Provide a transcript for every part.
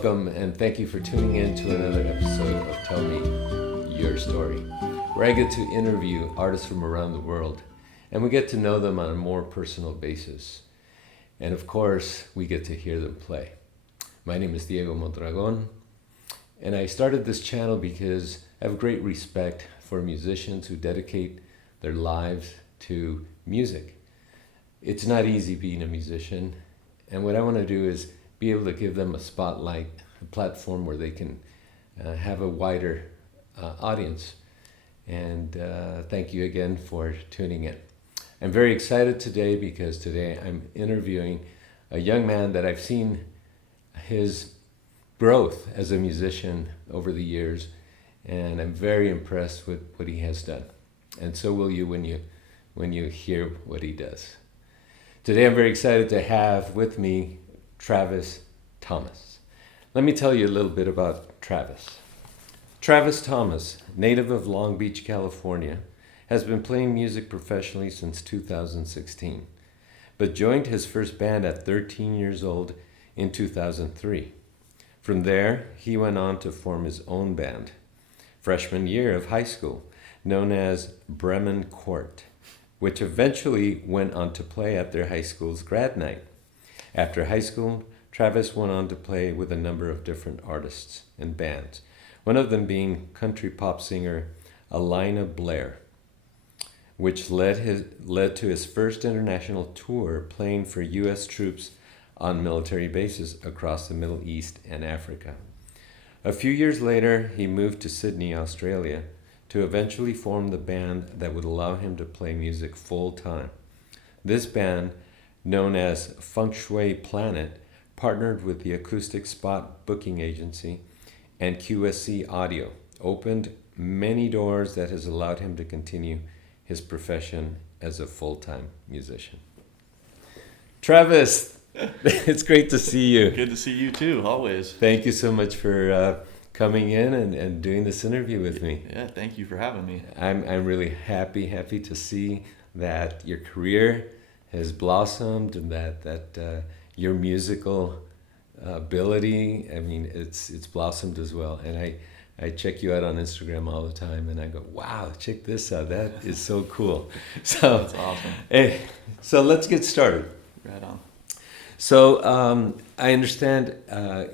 Welcome and thank you for tuning in to another episode of Tell Me Your Story, where I get to interview artists from around the world and we get to know them on a more personal basis. And of course, we get to hear them play. My name is Diego Mondragon, and I started this channel because I have great respect for musicians who dedicate their lives to music. It's not easy being a musician, and what I want to do is be able to give them a spotlight, a platform where they can have a wider audience. And thank you again for tuning in. I'm very excited today because today I'm interviewing a young man that I've seen his growth as a musician over the years, and I'm very impressed with what he has done. And so will you when you hear what he does. Today I'm very excited to have with me Travis Thomas. Let me tell you a little bit about Travis. Travis Thomas, native of Long Beach, California, has been playing music professionally since 2016, but joined his first band at 13 years old in 2003. From there, he went on to form his own band, freshman year of high school, known as Bremen Court, which eventually went on to play at their high school's grad night. After high school, Travis went on to play with a number of different artists and bands, one of them being country pop singer Alina Blair, which led to his first international tour playing for U.S. troops on military bases across the Middle East and Africa. A few years later, he moved to Sydney, Australia, to eventually form the band that would allow him to play music full-time. This band, known as Feng Shui Planet, partnered with the Acoustic Spot booking agency and QSC Audio, opened many doors that has allowed him to continue his profession as a full-time musician. Travis, it's great to see you. Good to see you too, always. Thank you so much for coming in and doing this interview with me. Yeah, thank you for having me. I'm really happy to see that your career has blossomed and that your musical ability, I mean, it's blossomed as well. And I check you out on Instagram all the time, and I go, wow, check this out. That is so cool. So that's awesome. Hey, so let's get started. Right on. So I understand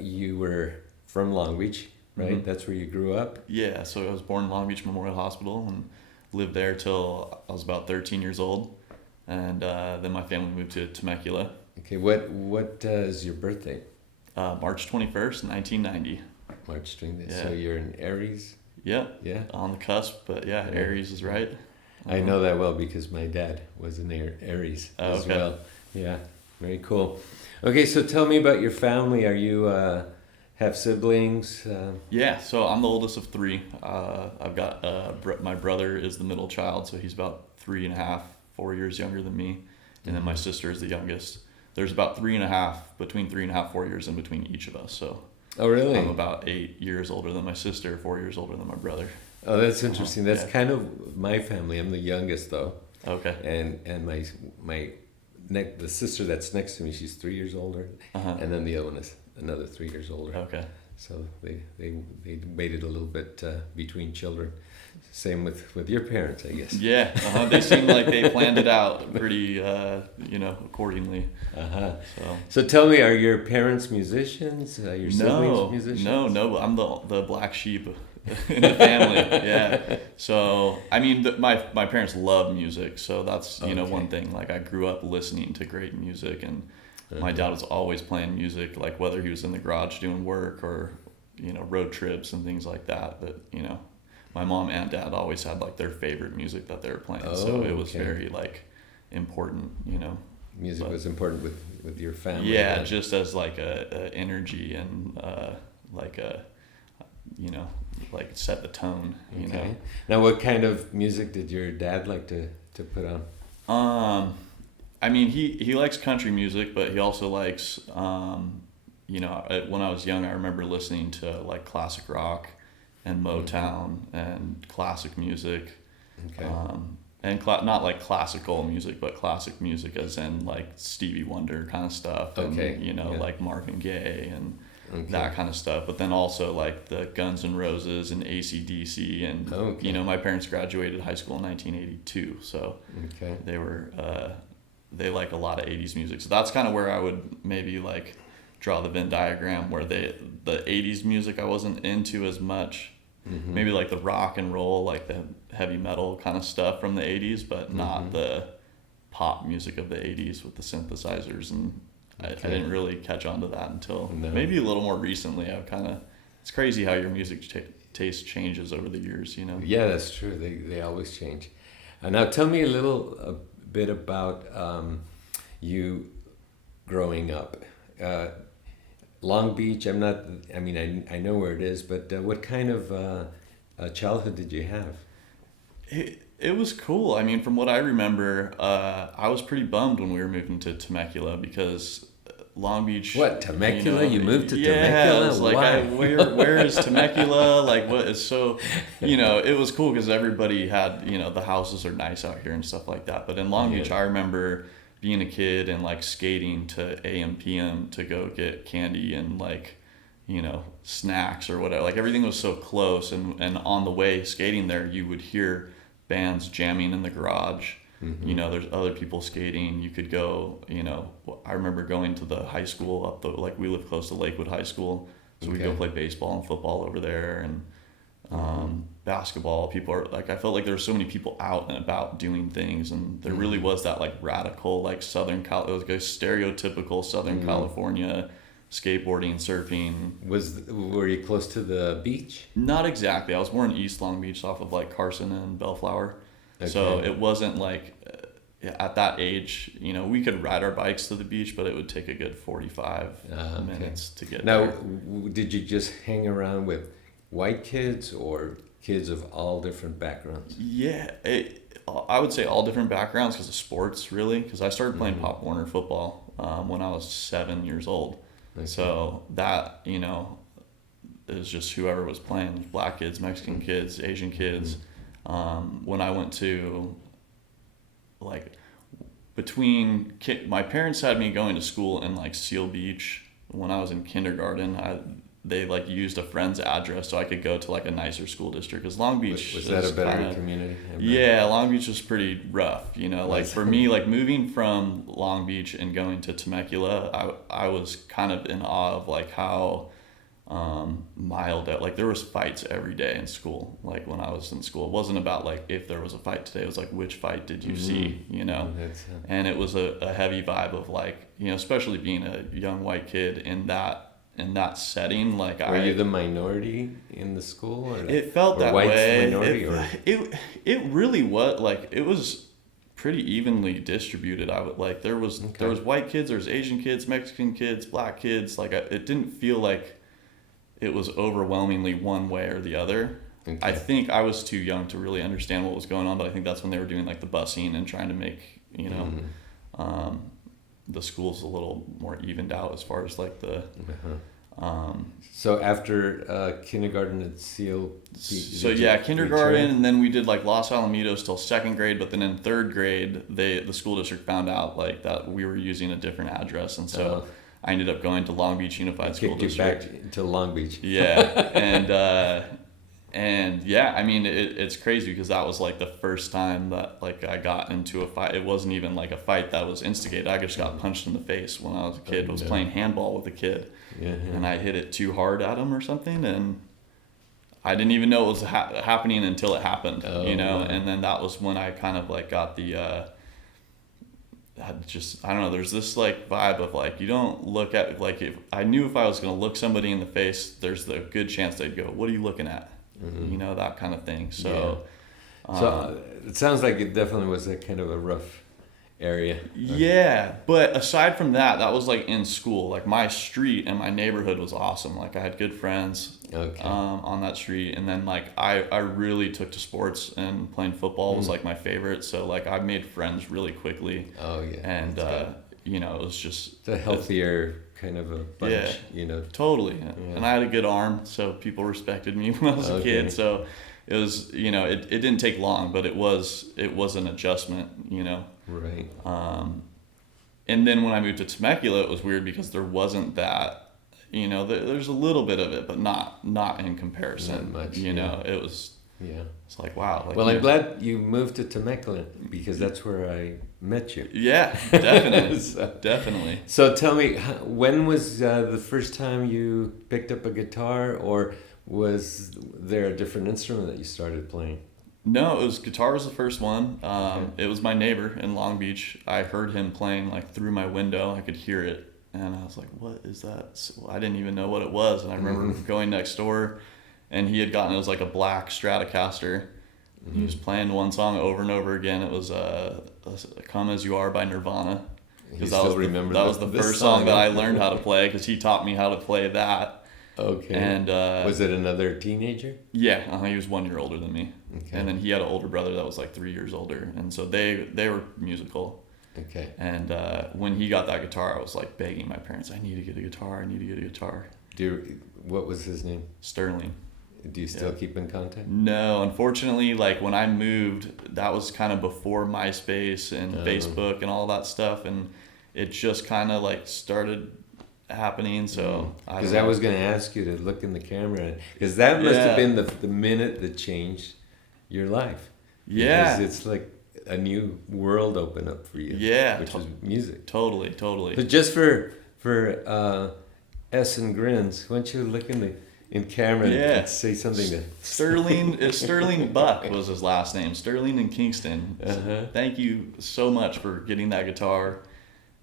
you were from Long Beach, right? Mm-hmm. That's where you grew up? Yeah, so I was born in Long Beach Memorial Hospital and lived there till I was about 13 years old. And then my family moved to Temecula. Okay, what is your birthday? March 21st, 1990. March 20th. Yeah. So you're in Aries? Yeah. Yeah. On the cusp, but yeah, Aries is right. I know that well because my dad was in Aries as okay. well. Yeah, very cool. Okay, so tell me about your family. Are you have siblings? Yeah, so I'm the oldest of three. I've got my brother is the middle child, so he's about 3.5, 4 years younger than me, and then my sister is the youngest. There's about between 3.5, 4 years in between each of us. So. Oh, really? I'm about 8 years older than my sister, 4 years older than my brother. Oh, that's interesting. That's yeah. kind of my family. I'm the youngest though. Okay. And the sister that's next to me, she's 3 years older, and then the other one is another 3 years older. Okay. So they waited a little bit between children. Same with your parents, I guess. Yeah, they seem like they planned it out pretty, accordingly. So tell me, are your parents musicians? Your siblings musicians? No, I'm the black sheep in the family. Yeah. So I mean, my parents love music, so that's one thing. Like I grew up listening to great music, and my dad was always playing music, like whether he was in the garage doing work or road trips and things like that. But my mom and dad always had like their favorite music that they were playing, so it was very like important. Music was important with your family. Yeah, right? Just as like a energy and like set the tone. Okay. Now, what kind of music did your dad like to put on? I mean, he likes country music, but he also likes, when I was young, I remember listening to like classic rock and Motown and classic music. Okay. And not like classical music, but classic music as in like Stevie Wonder kind of stuff. Okay. And, like Marvin Gaye and that kind of stuff. But then also like the Guns N' Roses and AC/DC, and Okay. you know, my parents graduated high school in 1982, so Okay. they were they like a lot of 80s music. So that's kind of where I would maybe like draw the Venn diagram, where the 80s music I wasn't into as much. Mm-hmm. Maybe like the rock and roll, like the heavy metal kind of stuff from the 80s, but not the pop music of the 80s with the synthesizers. And I didn't really catch on to that until maybe a little more recently. It's crazy how your music taste changes over the years, you know? Yeah, that's true. They always change. Now tell me a bit about you growing up. Long Beach, I know where it is, but what kind of childhood did you have? It was cool. I mean, from what I remember, I was pretty bummed when we were moving to Temecula, because Long Beach. What, Temecula? You know, you moved to yeah, Temecula? It's like, Why? where is Temecula? Like, what is so, you know, it was cool because everybody had, you know, the houses are nice out here and stuff like that. But in Long Beach, I remember being a kid and like skating to AM PM to go get candy and like, you know, snacks or whatever. Like everything was so close, and on the way skating there, you would hear bands jamming in the garage. Mm-hmm. You know, there's other people skating. You could go, you know, I remember going to the high school like we lived close to Lakewood High School, so we'd go play baseball and football over there, and basketball. People are like, I felt like there were so many people out and about doing things, and there really was that like radical, like it was like a stereotypical Southern California skateboarding, surfing. Were you close to the beach? Not exactly. I was more in East Long Beach, off of like Carson and Bellflower. Okay. So it wasn't like at that age, you know, we could ride our bikes to the beach, but it would take a good 45 minutes to get now, there. did you just hang around with white kids or kids of all different backgrounds? Yeah, I would say all different backgrounds because of sports, really. Because I started playing Pop Warner football when I was 7 years old. Okay. So that, you know, is just whoever was playing, black kids, Mexican kids, Asian kids. When I went to, like, my parents had me going to school in like Seal Beach when I was in kindergarten. They like used a friend's address so I could go to like a nicer school district, because Long Beach was that a better community? Yeah, Long Beach was pretty rough, you know. Like for me, like moving from Long Beach and going to Temecula, I was kind of in awe of like how mild that, like there was fights every day in school. Like when I was in school, it wasn't about like if there was a fight today, it was like which fight did you see, you know. And it was a heavy vibe of like, you know, especially being a young white kid in that setting. Like, were you the minority in the school, or it felt that way. Minority, it really was, like, it was pretty evenly distributed. I would like there was white kids, there was Asian kids, Mexican kids, black kids. Like it didn't feel like it was overwhelmingly one way or the other. Okay. I think I was too young to really understand what was going on, but I think that's when they were doing like the busing and trying to make, you know, the schools a little more evened out as far as like the. So after kindergarten at Seal. Kindergarten, and then we did like Los Alamitos till second grade. But then in third grade, the school district found out like that we were using a different address, and so I ended up going to Long Beach Unified School District. Back to Long Beach. Yeah, and yeah, I mean it's crazy because that was like the first time that like I got into a fight. It wasn't even like a fight that was instigated. I just got punched in the face when I was a kid. I was playing handball with a kid, and I hit it too hard at him or something, and I didn't even know it was happening until it happened. You know, and then that was when I kind of like got the. I don't know, there's this like vibe of like, you don't look at, like, if I knew if I was going to look somebody in the face, there's the good chance they'd go, what are you looking at? You know, that kind of thing. So it sounds like it definitely was a kind of a rough area. Yeah, but aside from that was like in school. Like my street and my neighborhood was awesome. Like I had good friends on that street, and then like I really took to sports, and playing football was like my favorite. So like I made friends really quickly. And you know, it was just it's a healthier kind of a bunch, you know. Totally. And I had a good arm, so people respected me when I was a kid. So it was, you know, it didn't take long, but it was an adjustment, you know. Right. And then when I moved to Temecula, it was weird because there wasn't that, you know, there's a little bit of it, but not in comparison. Not much, You know, it was. Yeah. It's like, wow. Like, Well, I'm glad you moved to Temecula because that's where I met you. Yeah, definitely, So- definitely. So tell me, when was the first time you picked up a guitar, or was there a different instrument that you started playing? No, it was guitar was the first one. Okay. It was my neighbor in Long Beach. I heard him playing like through my window. I could hear it, and I was like, "What is that?" So I didn't even know what it was, and I remember going next door, and he had gotten, it was like a black Stratocaster. He was playing one song over and over again. It was "Come As You Are" by Nirvana. You That was remember that was the this first song that I learned how to play because he taught me how to play that. Okay. And was it another teenager? yeah, he was 1 year older than me. Okay. And then he had an older brother that was like 3 years older, and so they were musical. Okay. And when he got that guitar, I was like begging my parents, "I need to get a guitar. I need to get a guitar." What was his name? Sterling. Do you still Yeah. keep in contact? No, unfortunately, like when I moved, that was kind of before MySpace and Oh. Facebook and all that stuff, and it just kind of like started happening. So I Because don't I know. was going to ask you to look in the camera, because that must have Yeah. been the minute that changed your life. Yeah. Because it's like a new world opened up for you. Yeah, Which was music. Totally. But just for S and grins, why don't you look in camera Yeah. and say something to Sterling Buck was his last name. Sterling in Kingston. So Uh-huh. thank you so much for getting that guitar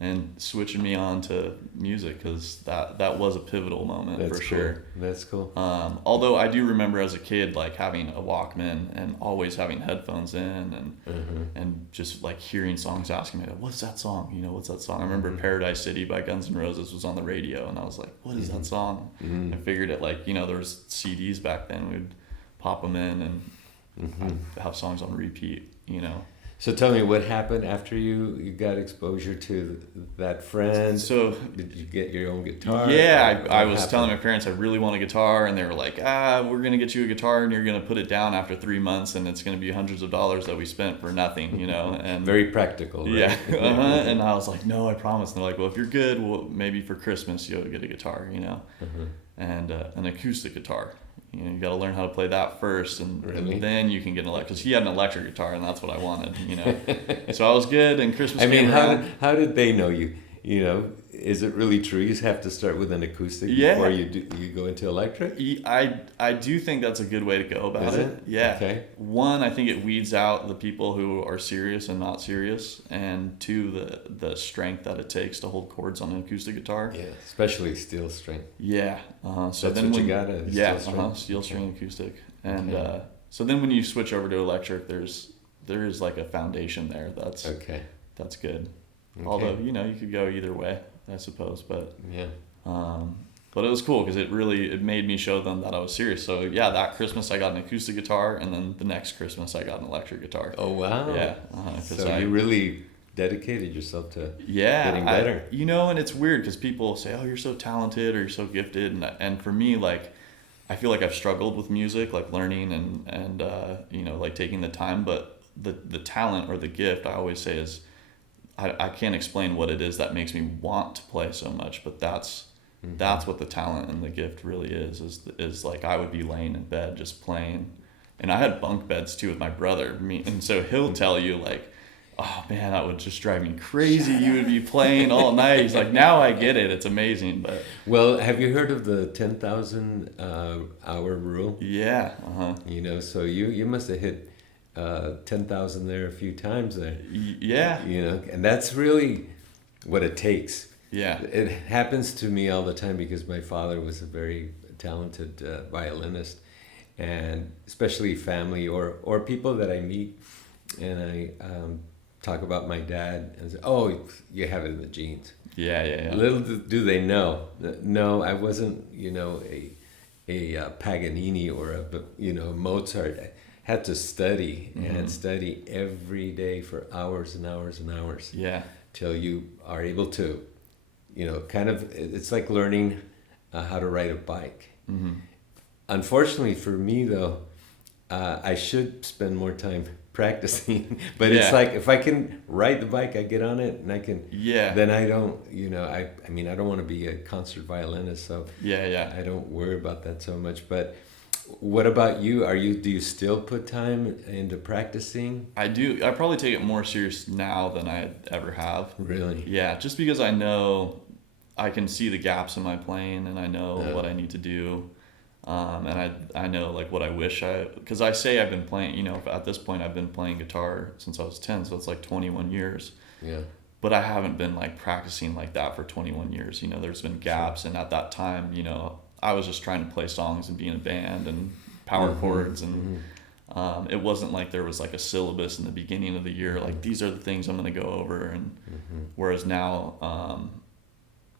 and switching me on to music, because that was a pivotal moment. That's for cool. sure. That's cool. Although I do remember as a kid like having a Walkman and always having headphones in and just like hearing songs, asking me, "What's that song? You know, what's that song?" I remember Paradise City by Guns N' Roses was on the radio, and I was like, "What is that song?" I figured it, like, you know, there was CDs back then. We'd pop them in and I'd have songs on repeat, you know. So tell me, what happened after you got exposure to that friend? So Did you get your own guitar? yeah, I What was happened? telling my parents I really want a guitar, and they were like, we're gonna get you a guitar and you're gonna put it down after 3 months, and it's gonna be hundreds of dollars that we spent for nothing, you know. And Very practical, right? yeah, and I was like, "No, I promise." And they're like, "Well, if you're good, well, maybe for Christmas you'll get a guitar, you know." And an acoustic guitar. You know, you got to learn how to play that first, and Really? then you can get an electric. Because he had an electric guitar, and that's what I wanted, you know. So I was good, and Christmas I mean, came around. how did they know you? You know, is it really true you have to start with an acoustic Yeah. before you go into electric? I do think that's a good way to go about Is it. it? Yeah. Okay. One, I think it weeds out the people who are serious and not serious, and two, the strength that it takes to hold chords on an acoustic guitar. Yeah, especially steel string. Yeah. So That's then what you when, got, a yeah, steel string? steel string acoustic, and Okay. so then when you switch over to electric, there is like a foundation there Okay. that's good. Okay. Although, you know, you could go either way, I suppose, but Yeah. but it was cool because it made me show them that I was serious. So yeah, that Christmas I got an acoustic guitar, and then the next Christmas I got an electric guitar. Oh wow. Yeah. 'Cause So you really dedicated yourself to getting better. you know, and it's weird because people say, "Oh, you're so talented," or "You're so gifted," and for me, like, I feel like I've struggled with music, like learning and you know, like taking the time, but the talent or the gift, I always say, is I can't explain what it is that makes me want to play so much, but that's what the talent and the gift really is like I would be laying in bed just playing, and I had bunk beds too with my brother, and so he'll tell you like, "Oh man, that would just drive me crazy. You would be playing all night." He's like, "Now I get it. It's amazing." But Well, have you heard of the 10,000 hour rule? yeah, You know, so you must have hit 10,000 there a few times there. yeah, You know, and that's really what it takes. yeah, It happens to me all the time because my father was a very talented violinist, and especially family or people that I meet, and I talk about my dad and say, "Oh, you have it in the genes." yeah. Little do they know, no, I wasn't, you know, a Paganini or a Mozart. I had to study and study every day for hours and hours and hours Yeah. till you are able to, you know, kind of, it's like learning how to ride a bike. Unfortunately for me though, I should spend more time practicing. But it's Yeah. like if I can ride the bike, I get on it and I can. Yeah. Then I don't, I mean, I don't want to be a concert violinist, so Yeah. I don't worry about that so much. But what about you? Do you still put time into practicing? I do. I probably take it more serious now than I ever have. Really? Yeah, just because I know I can see the gaps in my playing, and I know Yeah. what I need to do. And I know like what I wish because I say I've been playing, at this point I've been playing guitar since I was 10, so it's like 21 years. Yeah. But I haven't been like practicing like that for 21 years. There's been gaps, and at that time, I was just trying to play songs and be in a band and power chords, and it wasn't like there was like a syllabus in the beginning of the year, like these are the things I'm going to go over. And whereas now,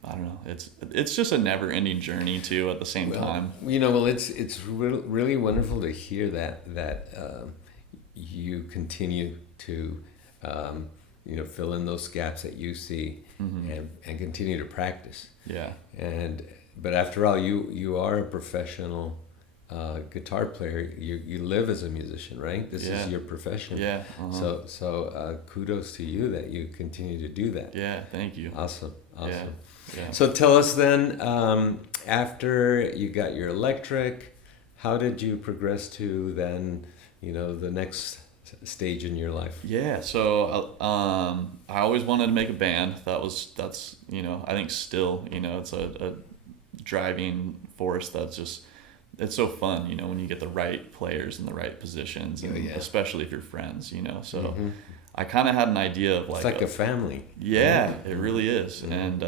I don't know, it's just a never-ending journey too at the same time. It's really wonderful to hear that you continue to fill in those gaps that you see, and continue to practice. Yeah. But after all, you are a professional guitar player. You live as a musician, right? This is your profession. Yeah. So kudos to you that you continue to do that. Yeah. Thank you. Awesome. Yeah. So tell us then, after you got your electric, how did you progress to then, the next stage in your life? Yeah. So I always wanted to make a band. That's I think still, it's a driving force that's just, it's so fun, when you get the right players in the right positions, and especially if you're friends, so I kind of had an idea of it's like a family. Yeah, it really is. And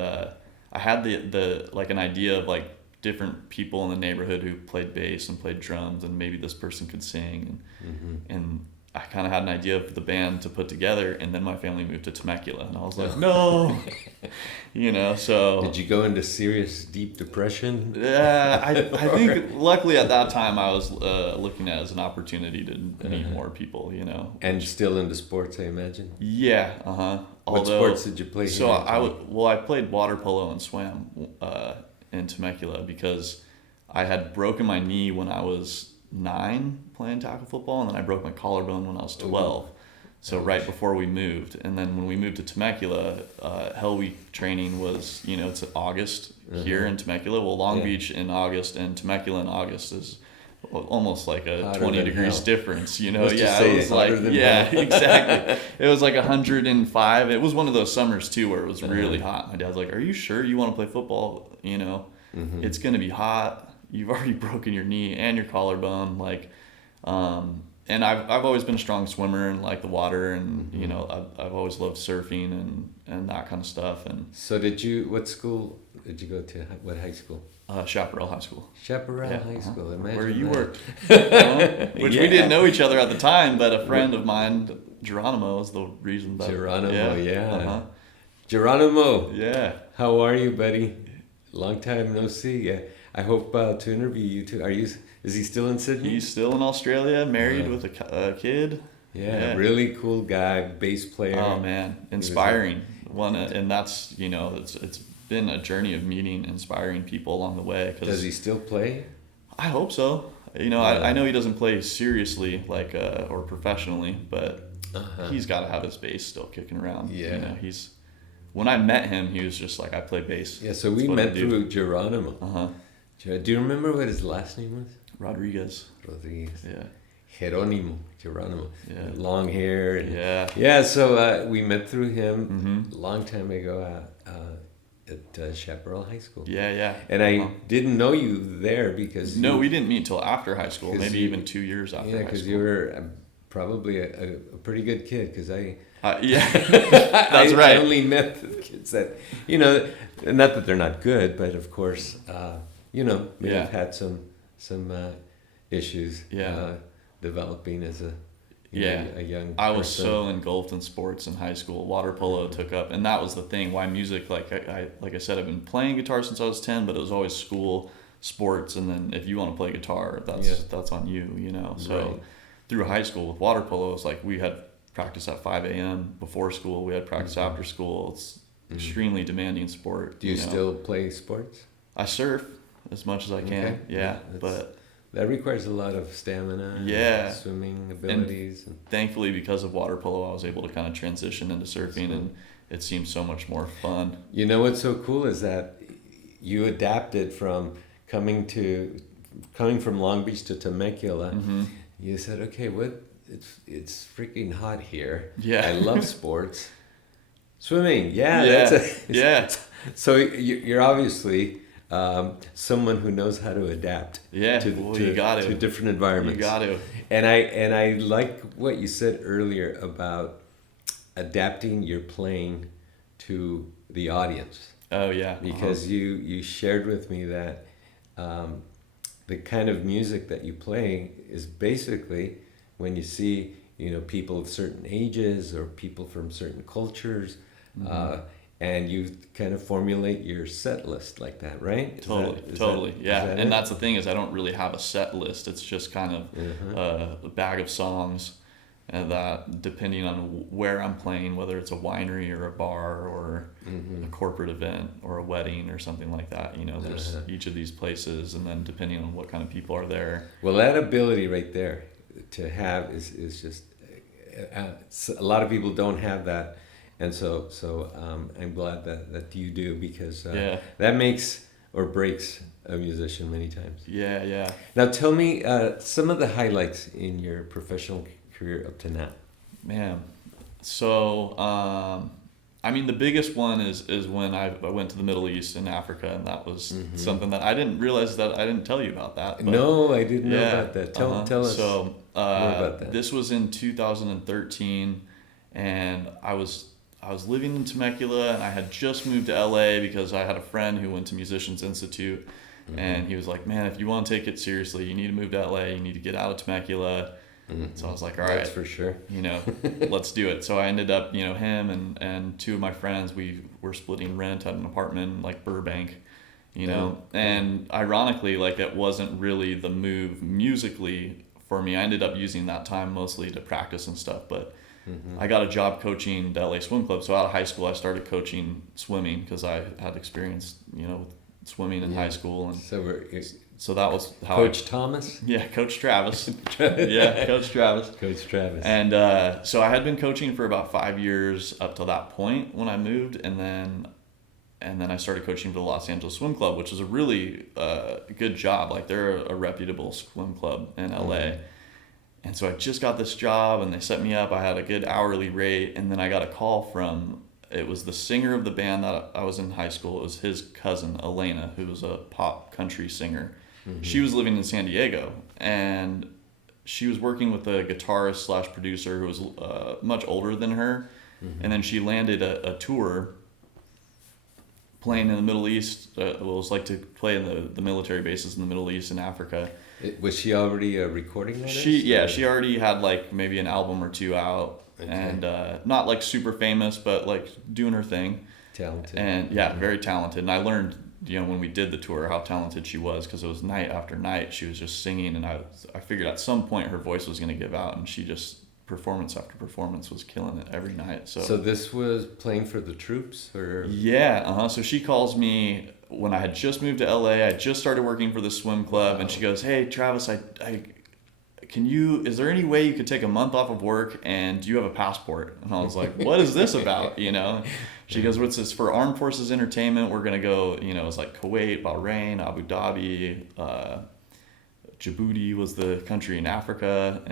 I had the like an idea of like different people in the neighborhood who played bass and played drums, and maybe this person could sing, and I kind of had an idea of the band to put together, and then my family moved to Temecula, and I was like, no, so. Did you go into serious, deep depression? Yeah, I think luckily at that time I was looking at it as an opportunity to meet more people, And still into sports, I imagine? Yeah, What sports did you play? So I played water polo and swam in Temecula because I had broken my knee when I was 9 playing tackle football, and then I broke my collarbone when I was 12. So right before we moved, and then when we moved to Temecula, Hell Week training was, it's August here in Temecula. Well, Long Beach in August and Temecula in August is almost like a Hotter 20 than degrees hell. difference, It was like, exactly. It was like 105. It was one of those summers too where it was really hot. My dad's like, "Are you sure you want to play football? It's going to be hot. You've already broken your knee and your collarbone." And I've always been a strong swimmer and like the water, and I've always loved surfing and that kind of stuff. And so what school did you go to? What high school? Chaparral High School. Chaparral High School. Imagine where you that. worked. Which we didn't know each other at the time, but a friend of mine, Geronimo, is the reason that. Geronimo, Geronimo. Yeah. How are you, buddy? Long time no see. I hope to interview you too. Is he still in Sydney? He's still in Australia, married with a kid. Yeah, really cool guy, bass player. Oh man, inspiring one, and that's it's been a journey of meeting inspiring people along the way. Does he still play? I hope so. I know he doesn't play seriously like or professionally, but he's got to have his bass still kicking around. Yeah, when I met him, he was just like, I play bass. Yeah, so we met through Geronimo. Do you remember what his last name was? Rodriguez. Yeah. Geronimo. Yeah. Long hair. And, yeah. So we met through him a long time ago at Chaparral High School. Yeah. And I didn't know you there because... No, we didn't meet until after high school, maybe even 2 years after high school. Yeah, because you were probably a pretty good kid, because I... That's right. I only met the kids that, not that they're not good, but of course, may have had some issues developing as a young I was person. so engulfed in sports in high school. Water polo took up, and that was the thing. Why music? Like I said, I've been playing guitar since I was 10, but it was always school, sports, and then if you want to play guitar, that's on you. So through high school with water polo, it was like we had practice at 5 a.m. before school. We had practice after school. It's extremely demanding sport. Do you still play sports? I surf as much as I can. Okay. But That requires a lot of stamina. Yeah. And swimming abilities. And thankfully, because of water polo, I was able to kind of transition into surfing, and it seems so much more fun. You know what's so cool is that you adapted from coming from Long Beach to Temecula. Mm-hmm. You said, okay, it's freaking hot here. Yeah. I love sports. Swimming, yeah. Yeah. So you're obviously someone who knows how to adapt. Yeah. You got to different environments. You got to. And I like what you said earlier about adapting your playing to the audience. Oh yeah. Because you shared with me that the kind of music that you play is basically when you see people of certain ages or people from certain cultures, and you kind of formulate your set list like that, right? Totally. Yeah. And that's the thing is I don't really have a set list. It's just kind of a bag of songs. And that depending on where I'm playing, whether it's a winery or a bar or a corporate event or a wedding or something like that, there's each of these places, and then depending on what kind of people are there. Well, that ability right there to have is just a lot of people don't have that, and so I'm glad that you do, because that makes or breaks a musician many times. Yeah. Now tell me some of the highlights in your professional career up to now. Man, so I mean the biggest one is when I went to the Middle East and Africa, and that was something that I didn't realize that I didn't tell you about that. But no, I didn't know about that. Tell us more about that. This was in 2013, and I was living in Temecula, and I had just moved to LA because I had a friend who went to Musicians Institute, and he was like, man, if you want to take it seriously, you need to move to LA, you need to get out of Temecula. So I was like, all right, that's for sure. Let's do it. So I ended up, him and two of my friends, we were splitting rent at an apartment in like Burbank, and ironically, like it wasn't really the move musically for me. I ended up using that time mostly to practice and stuff, but I got a job coaching the LA Swim Club. So out of high school, I started coaching swimming because I had experience, swimming in high school. And so that was how Coach Thomas? Yeah, Coach Travis. Yeah, Coach Travis. Coach Travis. And so I had been coaching for about 5 years up to that point when I moved, and then I started coaching for the Los Angeles Swim Club, which was a really good job. Like they're a reputable swim club in LA. And so I just got this job, and they set me up. I had a good hourly rate, and then I got a call it was the singer of the band that I was in high school. It was his cousin, Elena, who was a pop country singer. She was living in San Diego, and she was working with a guitarist / producer who was much older than her. And then she landed a tour playing in the Middle East. It was like to play in the military bases in the Middle East and Africa. Was she already recording that? She already had like maybe an album or two out, and not like super famous, but like doing her thing. Talented. And very talented. And I learned, when we did the tour, how talented she was, because it was night after night. She was just singing, and I figured at some point her voice was going to give out, and she just, performance after performance, was killing it every night. So this was playing for the troops, or? Yeah, So she calls me when I had just moved to LA. I just started working for the swim club, and she goes, "Hey, Travis, is there any way you could take a month off of work, and do you have a passport?" And I was like, what is this about, She goes, "What's this for? Armed Forces Entertainment. We're going to go, it's like Kuwait, Bahrain, Abu Dhabi, Djibouti was the country in Africa."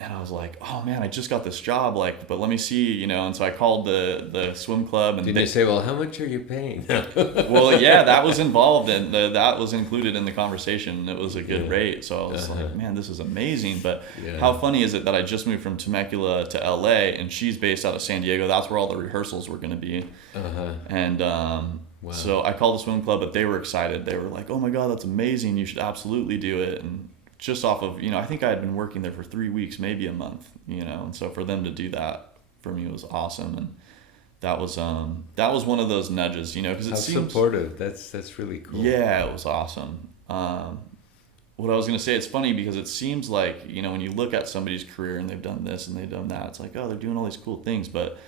And I was like, "Oh man, I just got this job, but let me see, And so I called the swim club, and did they say, "Well, how much are you paying?" Well, yeah, that was involved, and that was included in the conversation. It was a good rate, so I was like, "Man, this is amazing." But how funny is it that I just moved from Temecula to LA, and she's based out of San Diego? That's where all the rehearsals were going to be. And wow. So I called the swim club, but they were excited. They were like, "Oh my God, that's amazing! You should absolutely do it." And just off of, I think I had been working there for 3 weeks, maybe a month, and so for them to do that for me was awesome. And that was one of those nudges, because it seems supportive. That's really cool. Yeah, it was awesome. What I was going to say, it's funny because it seems like, when you look at somebody's career and they've done this and they've done that, it's like, oh, they're doing all these cool things. But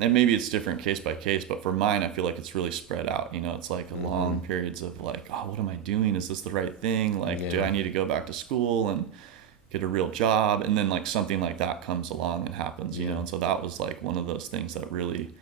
and maybe it's different case by case, but for mine, I feel like it's really spread out. You know, it's like long periods of like, oh, what am I doing? Is this the right thing? Like, do I need to go back to school and get a real job? And then like something like that comes along and happens, you know? And so that was like one of those things that really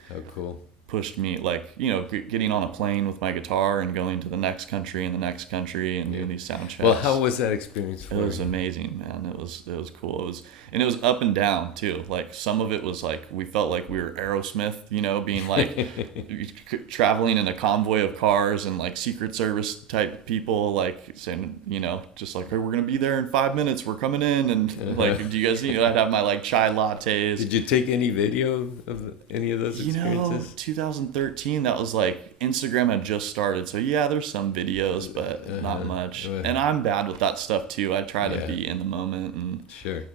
pushed me, like, you know, getting on a plane with my guitar and going to the next country and the next country and doing these sound checks. Well, how was that experience for you? It was amazing, man. It was cool. It was up and down too. Like some of it was like, we felt like we were Aerosmith, you know, being like traveling in a convoy of cars and like Secret Service type people, like saying, you know, just like, hey, we're going to be there in 5 minutes. We're coming in. And like, do you guys, you know, I'd have my like chai lattes. Did you take any video of any of those experiences? 2013, that was like Instagram had just started. So yeah, there's some videos, but not much. And I'm bad with that stuff too. I try to be in the moment and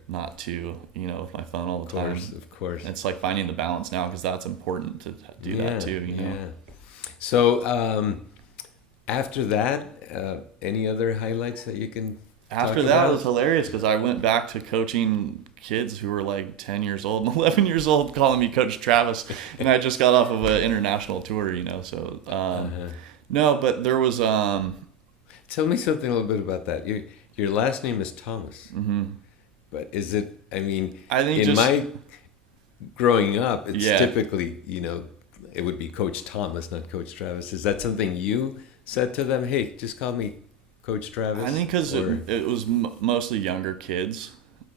not to, you know, with my phone all the time. Of course. And it's like finding the balance now, because that's important to do that too, you know. So after that, any other highlights that you can After that, it was hilarious because I went back to coaching kids who were like 10 years old and 11 years old, calling me Coach Travis. And I just got off of an international tour, you know. So, no, but there was... Tell me something a little bit about that. Your last name is Thomas. Mm-hmm. But is it, I mean, I think in my growing up, it's typically, you know, it would be Coach Thomas, not Coach Travis. Is that something you said to them? Hey, just call me Coach Travis? I think because it was mostly younger kids,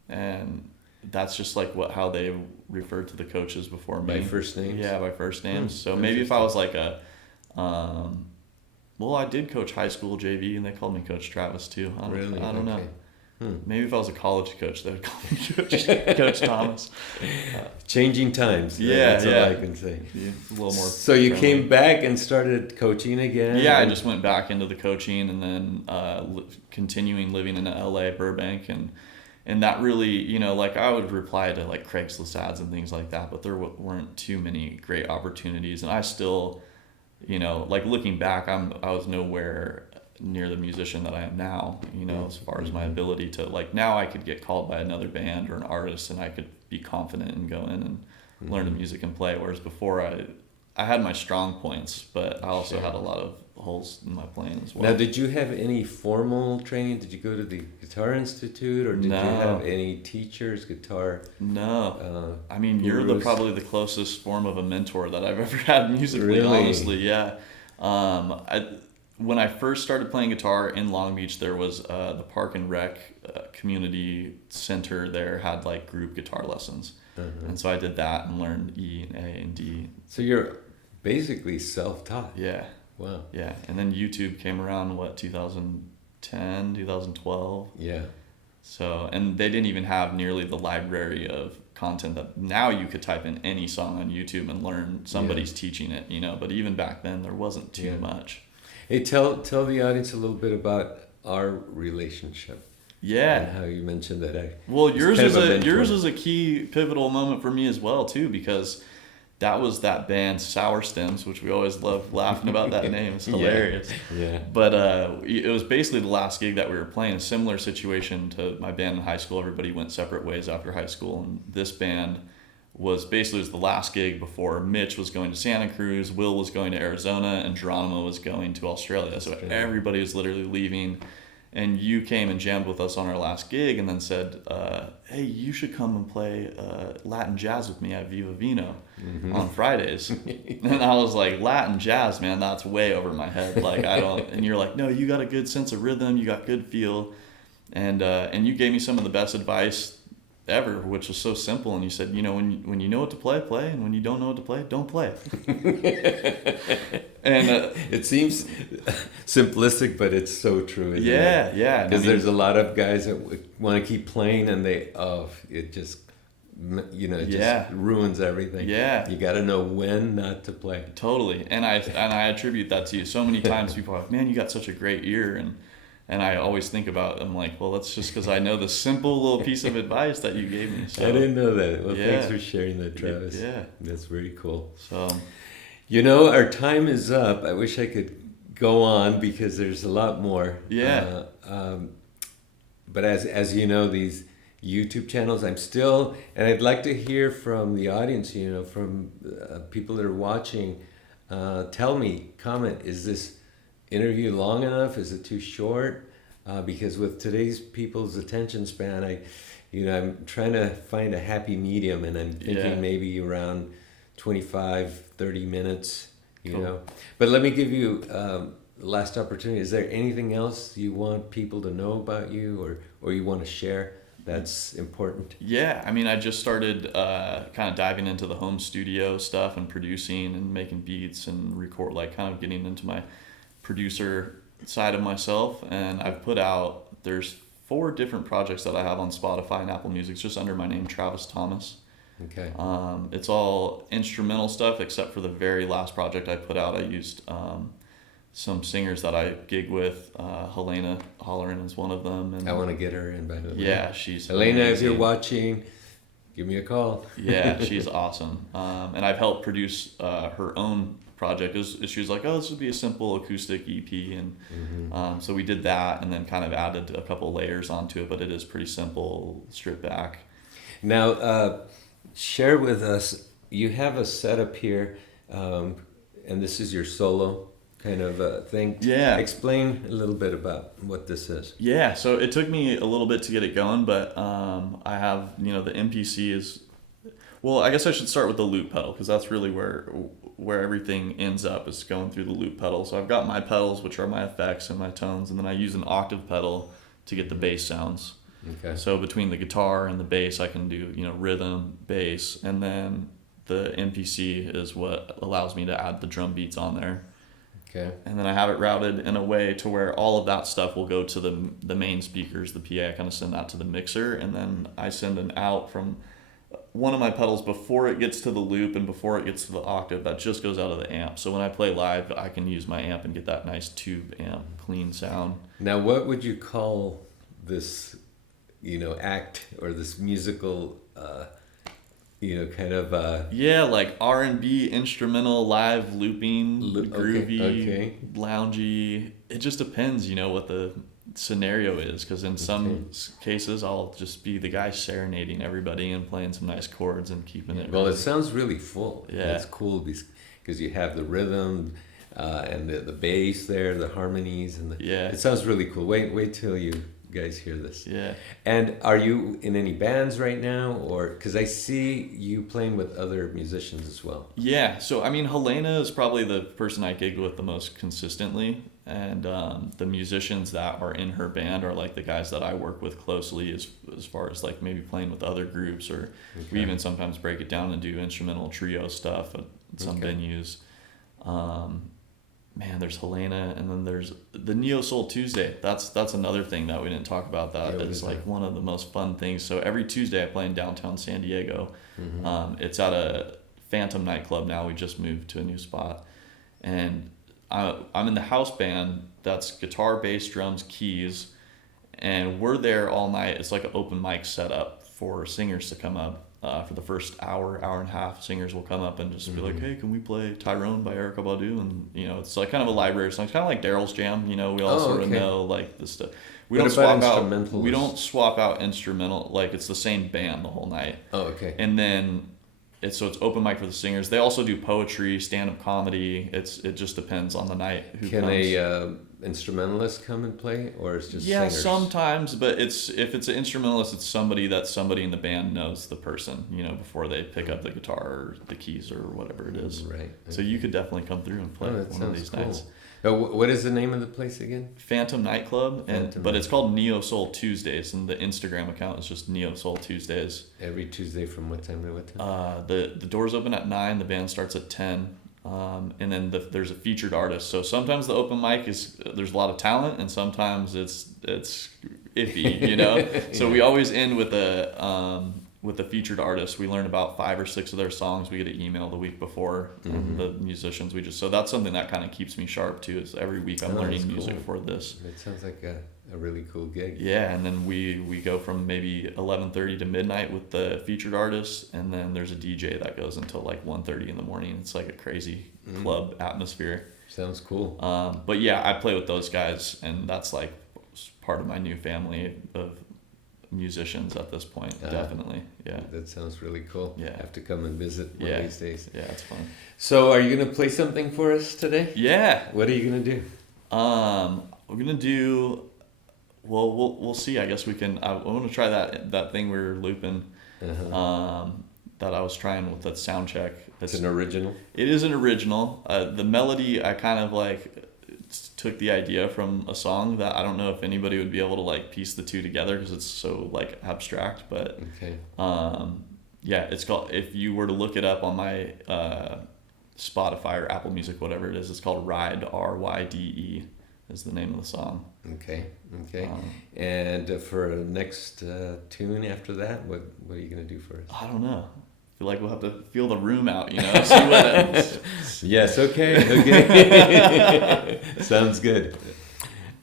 and that's just like how they referred to the coaches before me. By first names? Yeah, by first names. So maybe if I was like well, I did coach high school JV, and they called me Coach Travis too. I don't know. Maybe if I was a college coach, they would call me Coach Thomas. Changing times. That's all I can say. Yeah, a little more. So you came back and started coaching again? Yeah, I just went back into the coaching, and then continuing living in LA, Burbank, and that really, you know, like I would reply to like Craigslist ads and things like that, but there weren't too many great opportunities, and I still, you know, like looking back, I was nowhere near the musician that I am now, you know, as far as my ability to, like, now I could get called by another band or an artist and I could be confident and go in and learn the music and play, whereas before I had my strong points, but I also had a lot of holes in my playing as well. Now, did you have any formal training? Did you go to the Guitar Institute, or did you have any teachers, guitar? No. I mean, you're probably the closest form of a mentor that I've ever had musically, honestly, yeah. When I first started playing guitar in Long Beach, there was the Park and Rec community center there had like group guitar lessons. And so I did that and learned E and A and D. So you're basically self-taught. Yeah. Wow. Yeah. And then YouTube came around, 2010, 2012? Yeah. So, and they didn't even have nearly the library of content that now you could type in any song on YouTube and learn somebody's teaching it, you know, but even back then there wasn't too much. Hey, tell the audience a little bit about our relationship. Yeah. And how you mentioned that. Well, yours is a key pivotal moment for me as well too, because that was that band Sour Stems, which we always love laughing about that name. It's hilarious. Yeah. But it was basically the last gig that we were playing. A similar situation to my band in high school. Everybody went separate ways after high school, and this band was the last gig before Mitch was going to Santa Cruz, Will was going to Arizona, and Geronimo was going to Australia. So everybody was literally leaving. And you came and jammed with us on our last gig and then said, hey, you should come and play Latin jazz with me at Viva Vino on Fridays. And I was like, Latin jazz, man, that's way over my head. Like, I don't, and you're like, no, you got a good sense of rhythm, you got good feel. And you gave me some of the best advice ever, which was so simple. And you said, you know, when you know what to play, play, and when you don't know what to play, don't play. And it seems simplistic, but it's so true. Yeah. Because there's a lot of guys that want to keep playing, and it just, you know, it just ruins everything. Yeah. You got to know when not to play. Totally. And I attribute that to you. So many times people are like, man, you got such a great ear. And I always think about, I'm like, well, that's just because I know the simple little piece of advice that you gave me. So, I didn't know that. Well, thanks for sharing that, Travis. Yeah. That's very cool. So, you know, our time is up. I wish I could go on because there's a lot more. Yeah. But as you know, these YouTube channels. I'm still, and I'd like to hear from the audience, from people that are watching. Tell me, comment, is this interview long enough? Is it too short? Because with today's people's attention span, I'm trying to find a happy medium, and I'm thinking maybe around 25, 30 minutes, Cool. But let me give you last opportunity. Is there anything else you want people to know about you, or you want to share that's important? Yeah, I mean, I just started kind of diving into the home studio stuff and producing and making beats and record, like kind of getting into my producer side of myself. And I've put out, there's 4 different projects that I have on Spotify and Apple Music, just under my name, Travis Thomas. Okay. It's all instrumental stuff, except for the very last project I put out. I used some singers that I gig with. Helena Holleran is one of them. And I want to get her in, by the way. yeah, she's Helena, amazing. if you're watching, give me a call. Yeah, she's awesome. And I've helped produce her own project. She was like, oh, this would be a simple acoustic EP. And so we did that and then kind of added a couple layers onto it, but it is pretty simple, stripped back. Now, share with us, you have a setup here, and this is your solo kind of thing. Yeah. Explain a little bit about what this is. Yeah, so it took me a little bit to get it going, but I have, the MPC is, well, I guess I should start with the loop pedal, because that's really where everything ends up, is going through the loop pedal. So I've got my pedals, which are my effects and my tones, and then I use an octave pedal to get the bass sounds. Okay. So between the guitar and the bass, I can do, rhythm, bass, and then the MPC is what allows me to add the drum beats on there. Okay. And then I have it routed in a way to where all of that stuff will go to the main speakers, the PA. I kind of send that to the mixer, and then I send an out from one of my pedals before it gets to the loop and before it gets to the octave. That just goes out of the amp. So when I play live, I can use my amp and get that nice tube amp clean sound. Now, what would you call this, act, or this musical, kind of... Yeah, like R&B, instrumental, live, looping, Okay, groovy, okay. loungy. It just depends, what the scenario is. Because in some cases, I'll just be the guy serenading everybody and playing some nice chords and keeping it. Well, really- it sounds really full. Yeah. It's cool because you have the rhythm and the bass there, the harmonies, and Yeah. it sounds really cool. Wait till you guys hear this. Yeah. And are you in any bands right now, or because I see you playing with other musicians as well? Yeah, so I mean, Helena is probably the person I gig with the most consistently, and the musicians that are in her band are like the guys that I work with closely as far as like maybe playing with other groups, or we even sometimes break it down and do instrumental trio stuff at some venues. Man, there's Helena, and then there's the Neo Soul Tuesday. That's another thing that we didn't talk about. It's like one of the most fun things. So every Tuesday I play in downtown San Diego. It's at a Phantom nightclub now. We just moved to a new spot, and I'm in the house band. That's guitar, bass, drums, keys, and we're there all night. It's like an open mic setup for singers to come up. For the first hour and a half, singers will come up and just be like, hey, can we play Tyrone by Erykah Badu? And, it's like kind of a library song. It's kind of like Daryl's Jam. We all sort of know like this stuff. We don't swap out instrumental. Like it's the same band the whole night. Oh, okay. And then it's open mic for the singers. They also do poetry, stand-up comedy. It just depends on the night who Can comes. a instrumentalist come and play, or it's just Yeah, singers? sometimes, but if it's an instrumentalist, it's somebody in the band knows the person, before they pick up the guitar or the keys or whatever it is. Right. So you could definitely come through and play that one of sounds these cool. nights. What is the name of the place again? Phantom Nightclub, Phantom but it's called Neo Soul Tuesdays, and the Instagram account is just Neo Soul Tuesdays. Every Tuesday from what time to what time? The doors open at 9. The band starts at 10. And then there's a featured artist. So sometimes the open mic there's a lot of talent, and sometimes it's iffy, So we always end with a featured artist. We learn about 5 or 6 of their songs. We get an email the week before. And the musicians so that's something that kind of keeps me sharp too. Is every week I'm learning music for this. It sounds like a really cool gig. Yeah, and then we go from maybe 11:30 to midnight with the featured artist, and then there's a DJ that goes until like 1:30 in the morning. It's like a crazy club atmosphere. Sounds cool. But yeah, I play with those guys, and that's like part of my new family of musicians at this point. Definitely, yeah. That sounds really cool. Yeah. I have to come and visit one of these days. Yeah, it's fun. So, are you gonna play something for us today? Yeah. What are you gonna do? We're gonna do. Well, we'll see. I guess we can. I want to try that thing we were looping. That I was trying with that sound check. It's an original. It is an original. The melody, I kind of like took the idea from a song that I don't know if anybody would be able to like piece the two together because it's so like abstract. But Okay. yeah, it's called. If you were to look it up on my Spotify or Apple Music, whatever it is, it's called Ride, RYDE, is the name of the song. Okay. And for next tune after that, what are you gonna do for us? I don't know. I feel like we'll have to feel the room out, you know, see what ends. Yes, okay. Sounds good.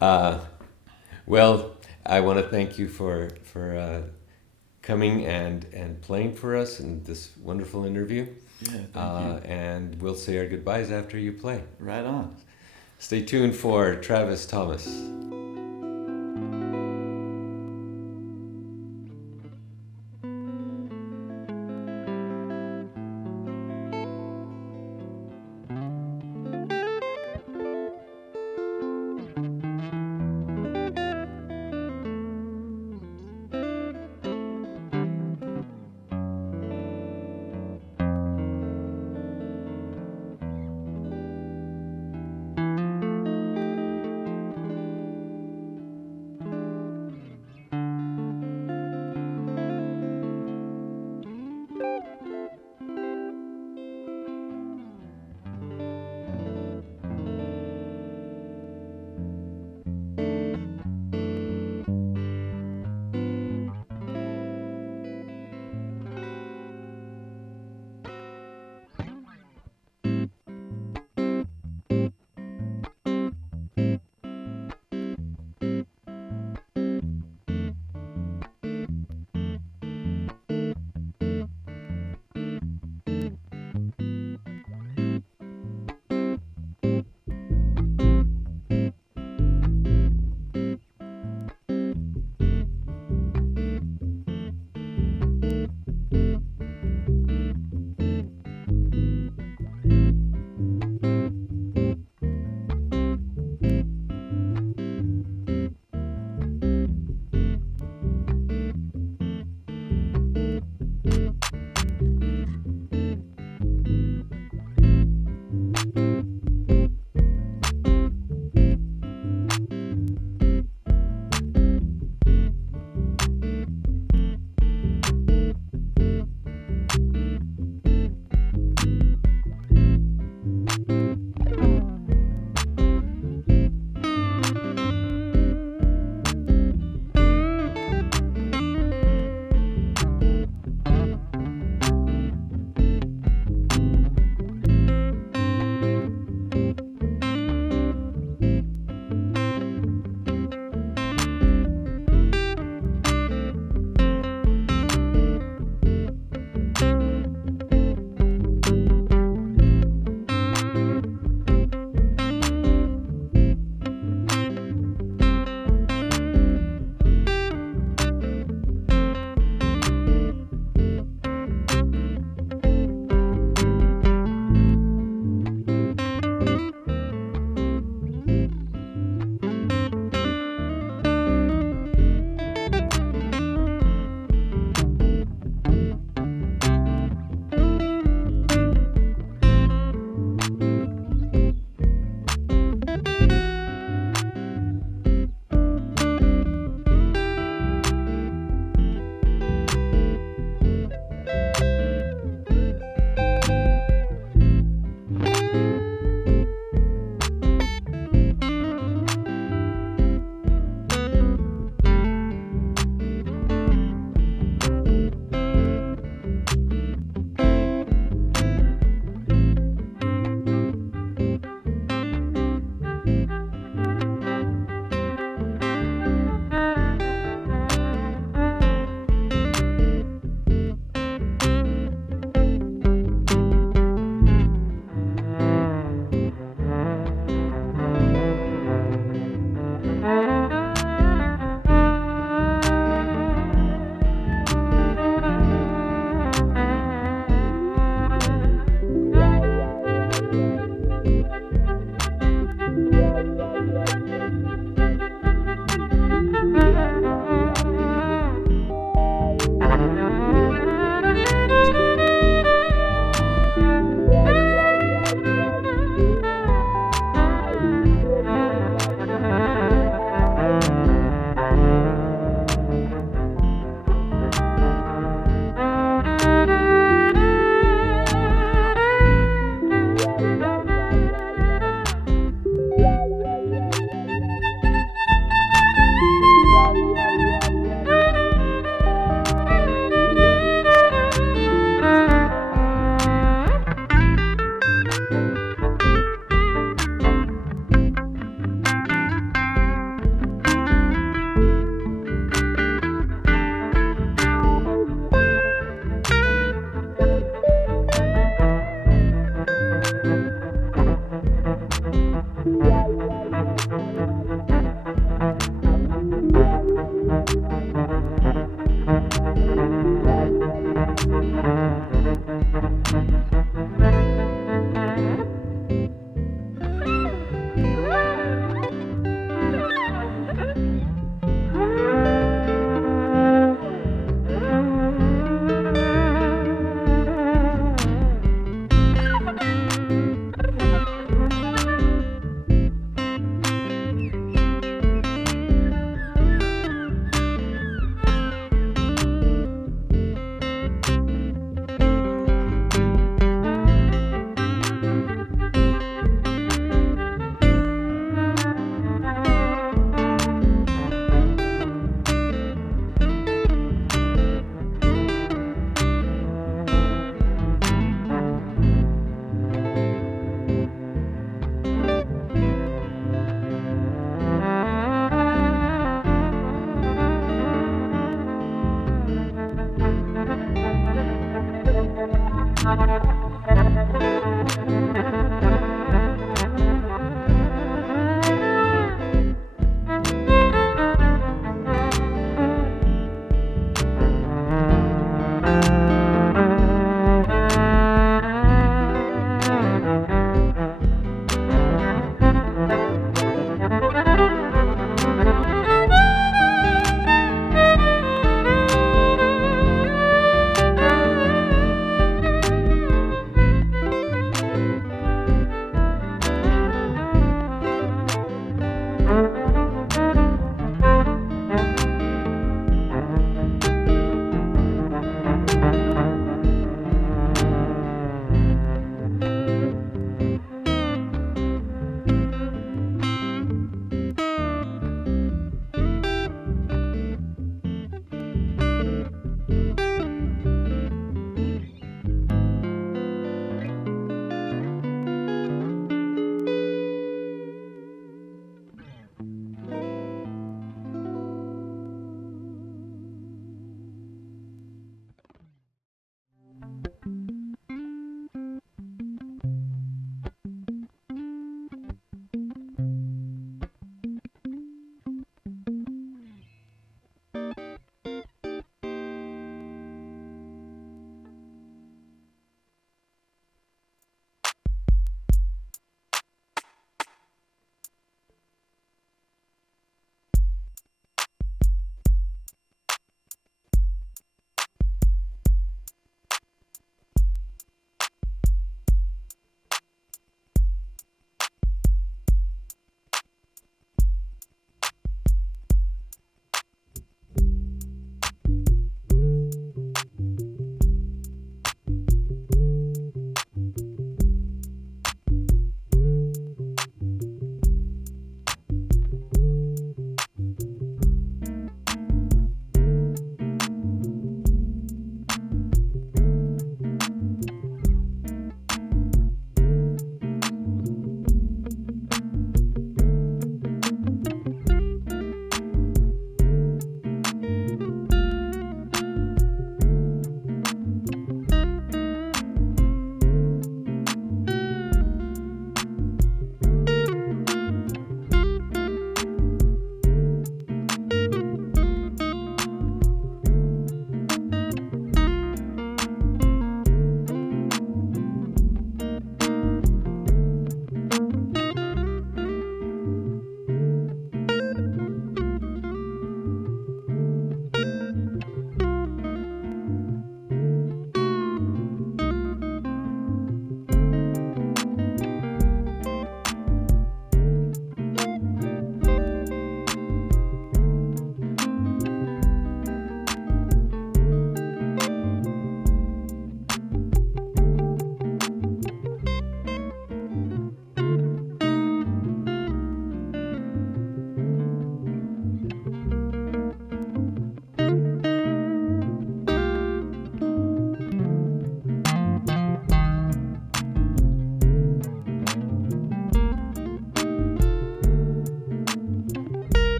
Well, I want to thank you for coming and playing for us in this wonderful interview. Yeah, thank you. And we'll say our goodbyes after you play. Right on. Stay tuned for Travis Thomas.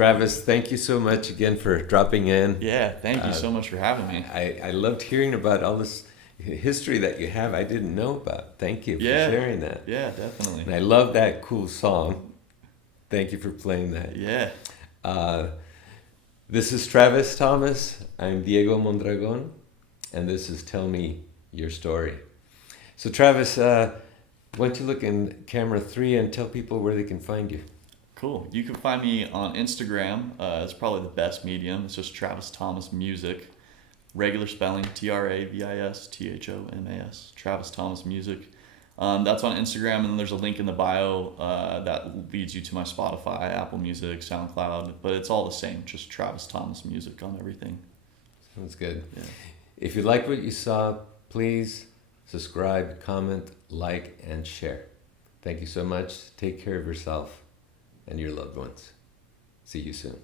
Travis, thank you so much again for dropping in. Yeah, thank you so much for having me. I loved hearing about all this history that you have I didn't know about. Thank you for sharing that. Yeah, definitely. And I love that cool song. Thank you for playing that. Yeah. This is Travis Thomas. I'm Diego Mondragon, and this is Tell Me Your Story. So Travis, why don't you look in camera 3 and tell people where they can find you? Cool. You can find me on Instagram. It's probably the best medium. It's just Travis Thomas Music. Regular spelling, TravisThomas. Travis Thomas Music. That's on Instagram, and there's a link in the bio that leads you to my Spotify, Apple Music, SoundCloud. But it's all the same, just Travis Thomas Music on everything. Sounds good. Yeah. If you like what you saw, please subscribe, comment, like, and share. Thank you so much. Take care of yourself and your loved ones. See you soon.